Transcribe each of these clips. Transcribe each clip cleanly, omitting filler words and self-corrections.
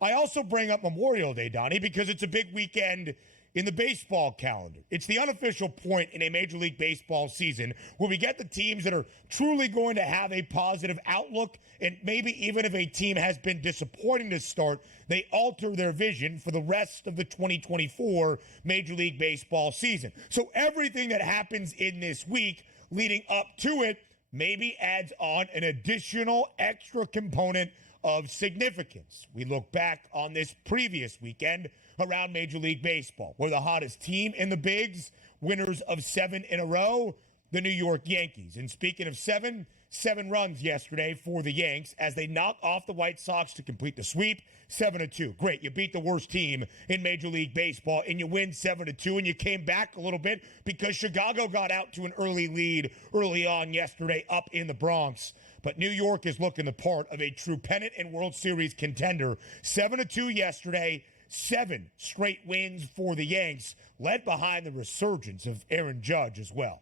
I also bring up Memorial Day, Donnie, because it's a big weekend in the baseball calendar. It's the unofficial point in a Major League Baseball season where we get the teams that are truly going to have a positive outlook, and maybe even if a team has been disappointing to start, they alter their vision for the rest of the 2024 Major League Baseball season. So everything that happens in this week leading up to it maybe adds on an additional extra component of significance. We look back on this previous weekend around Major League Baseball, where the hottest team in the bigs, winners of 7 in a row, the New York Yankees. And speaking of 7 runs yesterday for the Yanks as they knock off the White Sox to complete the sweep, 7-2. Great, you beat the worst team in Major League Baseball, and you win 7-2, and you came back a little bit because Chicago got out to an early lead early on yesterday up in the Bronx. But New York is looking the part of a true pennant and World Series contender. 7-2 yesterday, 7 straight wins for the Yanks, led behind the resurgence of Aaron Judge as well.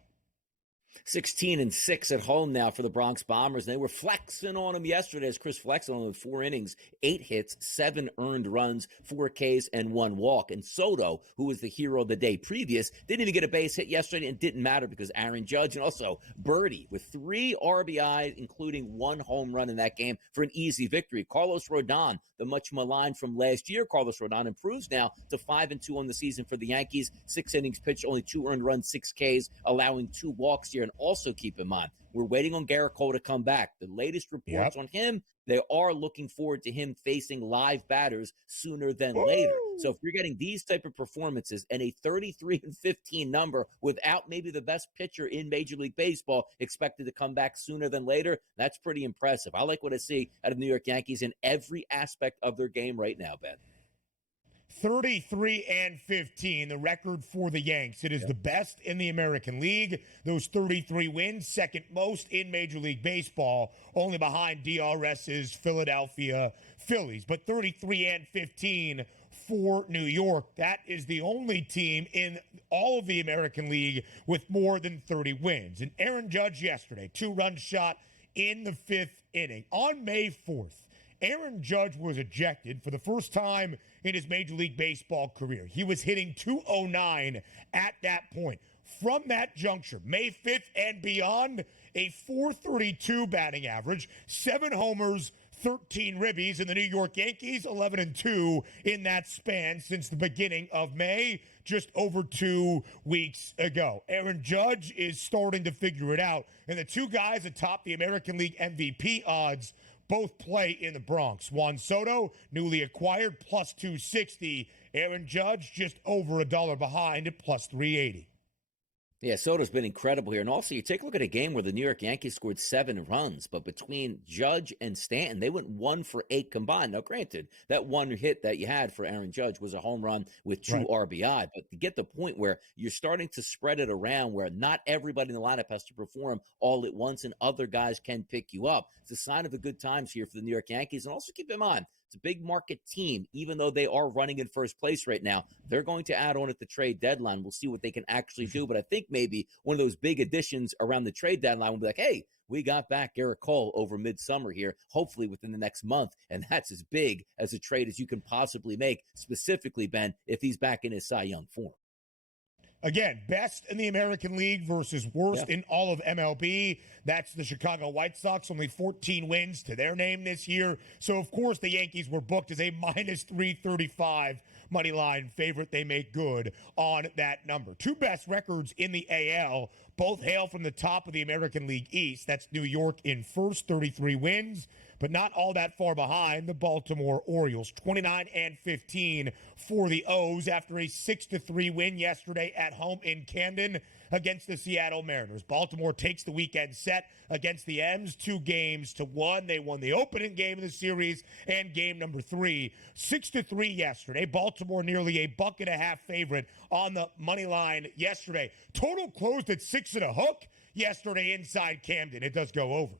16-6 at home now for the Bronx Bombers. They were flexing on them yesterday as Chris flexed on them with 4 innings, 8 hits, 7 earned runs, 4 Ks, and 1 walk. And Soto, who was the hero of the day previous, didn't even get a base hit yesterday, and it didn't matter because Aaron Judge and also Birdie with 3 RBIs, including 1 home run in that game for an easy victory. Carlos Rodon, the much maligned from last year, Carlos Rodon improves now to 5-2 on the season for the Yankees. 6 innings pitched, only 2 earned runs, 6 Ks, allowing 2 walks here. And also keep in mind, we're waiting on Garrett Cole to come back. The latest reports on him, they are looking forward to him facing live batters sooner than later. So if you're getting these type of performances and a 33-15 number without maybe the best pitcher in Major League Baseball expected to come back sooner than later, that's pretty impressive. I like what I see out of the New York Yankees in every aspect of their game right now, Ben. 33-15, the record for the Yanks. It is the best in the American League. Those 33 wins, second most in Major League Baseball, only behind DRS's Philadelphia Phillies. But 33-15 for New York. That is the only team in all of the American League with more than 30 wins. And Aaron Judge yesterday, 2-run shot in the 5th inning. On May 4th, Aaron Judge was ejected for the first time in his Major League Baseball career. He was hitting .209 at that point. From that juncture, May 5th and beyond, a .432 batting average, 7 homers, 13 ribbies, and the New York Yankees 11-2 in that span since the beginning of May, just over 2 weeks ago. Aaron Judge is starting to figure it out, and the 2 guys atop the American League MVP odds both play in the Bronx. Juan Soto, newly acquired, plus 260. Aaron Judge, just over $1 behind at plus 380. Yeah, Soto's been incredible here. And also, you take a look at a game where the New York Yankees scored 7 runs, but between Judge and Stanton, they went 1 for 8 combined. Now, granted, that 1 hit that you had for Aaron Judge was a home run with 2 RBI, but to get the point where you're starting to spread it around where not everybody in the lineup has to perform all at once and other guys can pick you up, it's a sign of the good times here for the New York Yankees. And also keep in mind, it's a big market team. Even though they are running in first place right now, they're going to add on at the trade deadline. We'll see what they can actually do. But I think maybe one of those big additions around the trade deadline will be like, hey, we got back Garrett Cole over midsummer here, hopefully within the next month. And that's as big as a trade as you can possibly make, specifically, Ben, if he's back in his Cy Young form. Again, best in the American League versus worst in all of MLB. That's the Chicago White Sox, only 14 wins to their name this year. So, of course, the Yankees were booked as a minus 335 money line favorite. They make good on that number. 2 best records in the AL, both hail from the top of the American League East. That's New York in first, 33 wins, but not all that far behind the Baltimore Orioles. 29-15 for the O's after a 6-3 win yesterday at home in Camden against the Seattle Mariners. Baltimore takes the weekend set against the M's 2-1. They won the opening game of the series and game number 3. 6-3 yesterday. Baltimore nearly a $1.50 favorite on the money line yesterday. Total closed at 6 and a hook yesterday inside Camden. It does go over.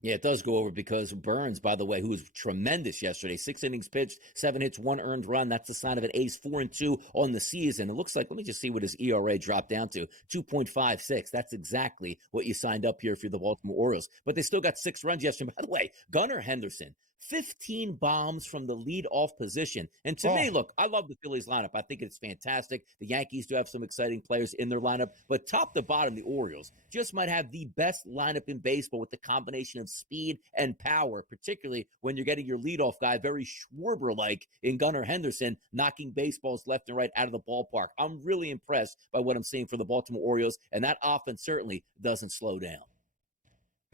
Yeah, it does go over because Burns, by the way, who was tremendous yesterday, 6 innings pitched, 7 hits, 1 earned run. That's the sign of an ace, 4-2 on the season. It looks like, let me just see what his ERA dropped down to, 2.56. That's exactly what you signed up here for the Baltimore Orioles. But they still got 6 runs yesterday. By the way, Gunnar Henderson, 15 bombs from the leadoff position. And to me, look, I love the Phillies lineup. I think it's fantastic. The Yankees do have some exciting players in their lineup, but top to bottom, the Orioles just might have the best lineup in baseball with the combination of speed and power, particularly when you're getting your leadoff guy very Schwarber-like in Gunnar Henderson, knocking baseballs left and right out of the ballpark. I'm really impressed by what I'm seeing for the Baltimore Orioles, and that offense certainly doesn't slow down.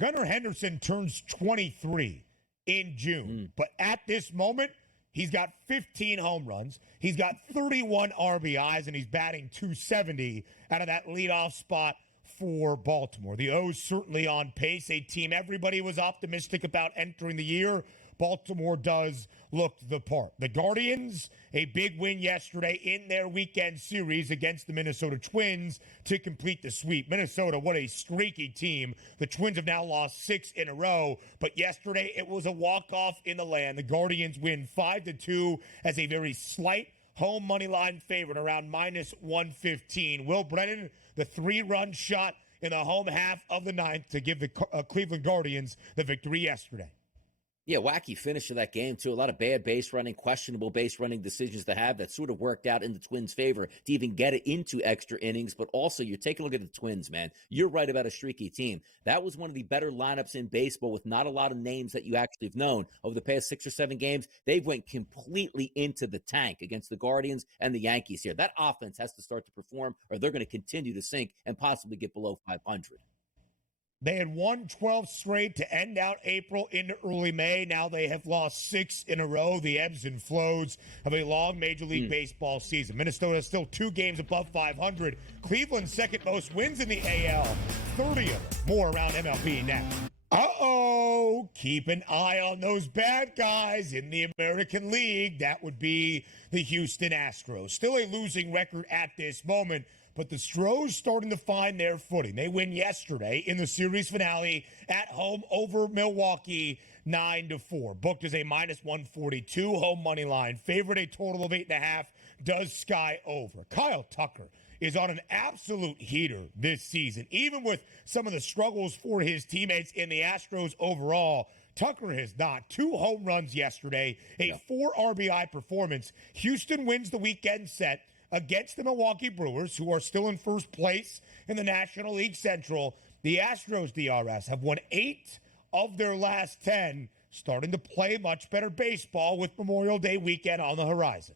Gunnar Henderson turns 23 in June, but at this moment, he's got 15 home runs. He's got 31 RBIs, and he's batting .270 out of that leadoff spot for Baltimore. The O's certainly on pace, a team everybody was optimistic about entering the year. Baltimore does look the part. The Guardians, a big win yesterday in their weekend series against the Minnesota Twins to complete the sweep. Minnesota, what a streaky team. The Twins have now lost 6 in a row, but yesterday it was a walk-off in the land. The Guardians win 5-2 as a very slight home money line favorite around -115. Will Brennan, the 3-run shot in the home half of the ninth to give the Cleveland Guardians the victory yesterday. Yeah, wacky finish to that game, too. A lot of bad base running, questionable base running decisions to have that sort of worked out in the Twins' favor to even get it into extra innings. But also, you're taking a look at the Twins, man. You're right about a streaky team. That was one of the better lineups in baseball with not a lot of names that you actually have known. Over the past 6 or 7 games, they've went completely into the tank against the Guardians and the Yankees here. That offense has to start to perform or they're going to continue to sink and possibly get below 500. They had won 12 straight to end out April into early May. Now they have lost 6 in a row. The ebbs and flows of a long Major League Baseball season. Minnesota is still 2 games above 500. Cleveland's second most wins in the AL. 30 of them. More around MLB now. Keep an eye on those bad guys in the American League. That would be the Houston Astros. Still a losing record at this moment. But the Stros starting to find their footing. They win yesterday in the series finale at home over Milwaukee 9-4. Booked as a -142 home money line. Favorite a total of 8.5. Does sky over. Kyle Tucker is on an absolute heater this season. Even with some of the struggles for his teammates in the Astros overall, Tucker has not. 2 home runs yesterday, a 4 RBI performance. Houston wins the weekend set against the Milwaukee Brewers, who are still in first place in the National League Central. The Astros DRS have won 8 of their last 10, starting to play much better baseball with Memorial Day weekend on the horizon.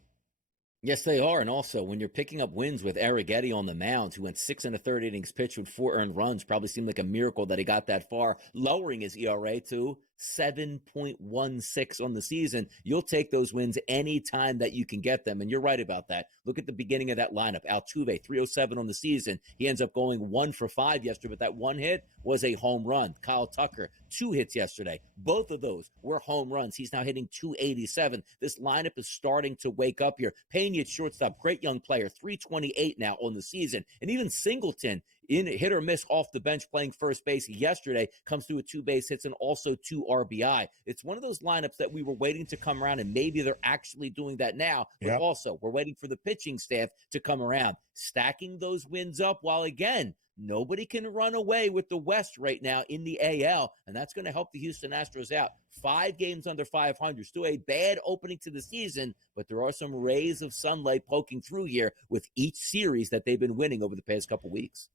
Yes, they are. And also, when you're picking up wins with Arrighetti on the mound, who went 6 1/3 innings pitched with 4 earned runs, probably seemed like a miracle that he got that far, lowering his ERA to 7.16 on the season. You'll take those wins any time that you can get them. And you're right about that. Look at the beginning of that lineup. Altuve, 307 on the season. He ends up going 1 for 5 yesterday, but that one hit was a home run. Kyle Tucker, 2 hits yesterday. Both of those were home runs. He's now hitting 287. This lineup is starting to wake up here. Pena at shortstop, great young player, 328 now on the season. And even Singleton, in hit or miss off the bench playing first base yesterday, comes through with 2 base hits and also 2 RBI. It's one of those lineups that we were waiting to come around, and maybe they're actually doing that now. But also, we're waiting for the pitching staff to come around, stacking those wins up while, again, nobody can run away with the West right now in the AL, and that's going to help the Houston Astros out. 5 games under 500. Still a bad opening to the season, but there are some rays of sunlight poking through here with each series that they've been winning over the past couple weeks.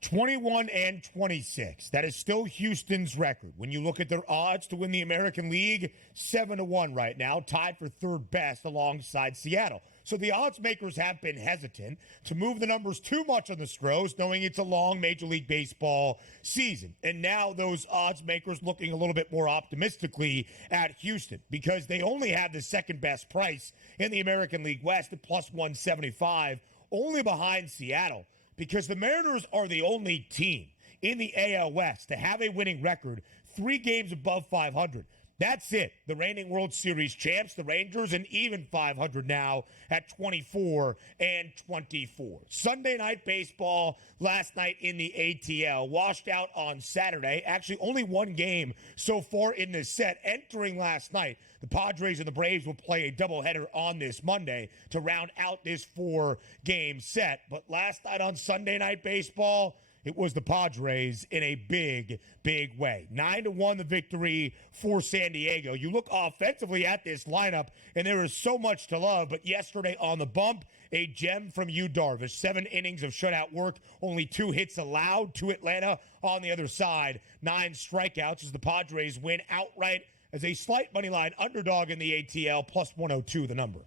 21-26. That is still Houston's record. When you look at their odds to win the American League, 7-1 right now, tied for 3rd best alongside Seattle. So the odds makers have been hesitant to move the numbers too much on the Stros, knowing it's a long Major League Baseball season. And now those odds makers looking a little bit more optimistically at Houston because they only have the 2nd best price in the American League West at +175, only behind Seattle. Because the Mariners are the only team in the AL West to have a winning record 3 games above 500. That's it. The reigning World Series champs, the Rangers, and even 500 now at 24-24. Sunday night baseball last night in the ATL. Washed out on Saturday. Actually, only 1 game so far in this set. Entering last night, the Padres and the Braves will play a doubleheader on this Monday to round out this 4-game set. But last night on Sunday night baseball, it was the Padres in a big, big way. 9-1 the victory for San Diego. You look offensively at this lineup, and there is so much to love, but yesterday on the bump, a gem from Yu Darvish. 7 innings of shutout work, only 2 hits allowed to Atlanta. On the other side, 9 strikeouts as the Padres win outright as a slight money line underdog in the ATL, plus 102 the number.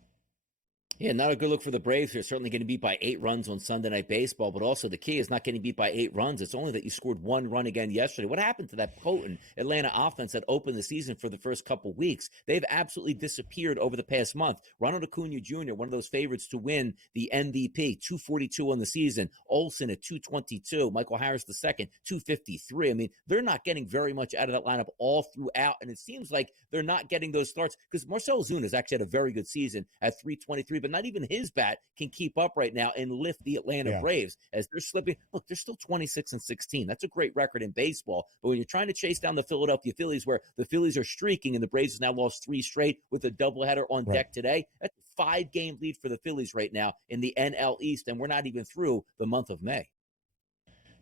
Yeah, not a good look for the Braves. They're certainly getting beat by 8 runs on Sunday Night Baseball, but also the key is not getting beat by 8 runs. It's only that you scored 1 run again yesterday. What happened to that potent Atlanta offense that opened the season for the first couple weeks? They've absolutely disappeared over the past month. Ronald Acuna Jr., one of those favorites to win the MVP, 242 on the season. Olsen at 222. Michael Harris II, 253. I mean, they're not getting very much out of that lineup all throughout, and it seems like they're not getting those starts because Marcell Ozuna has actually had a very good season at 323, but not even his bat can keep up right now and lift the Atlanta Braves as they're slipping. Look, they're still 26-16. That's a great record in baseball. But when you're trying to chase down the Philadelphia Phillies, where the Phillies are streaking and the Braves have now lost 3 straight with a doubleheader on deck today, that's a 5-game lead for the Phillies right now in the NL East, and we're not even through the month of May.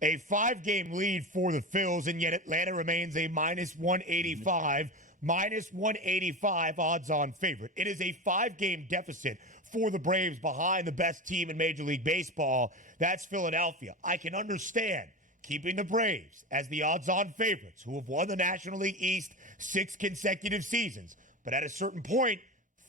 A 5-game lead for the Phils, and yet Atlanta remains a minus 185. Minus 185 odds-on favorite. It is a 5-game deficit for the Braves behind the best team in Major League Baseball. That's Philadelphia. I can understand keeping the Braves as the odds-on favorites who have won the National League East 6 consecutive seasons. But at a certain point,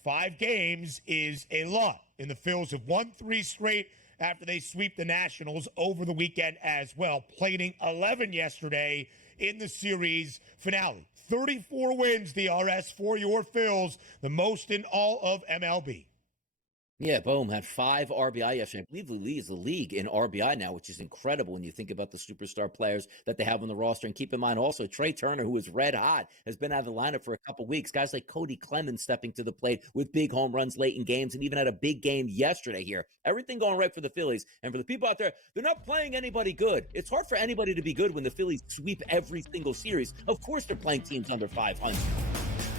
5 games is a lot. And the Phils have won 3 straight after they sweep the Nationals over the weekend as well, plating 11 yesterday in the series finale. 34 wins, DRS, for your Phils, the most in all of MLB. Yeah, Bohm had 5 RBI yesterday. I believe he leads the league in RBI now, which is incredible when you think about the superstar players that they have on the roster. And keep in mind also, Trey Turner, who is red hot, has been out of the lineup for a couple weeks. Guys like Cody Clemens stepping to the plate with big home runs late in games and even had a big game yesterday here. Everything going right for the Phillies. And for the people out there, they're not playing anybody good. It's hard for anybody to be good when the Phillies sweep every single series. Of course they're playing teams under 500.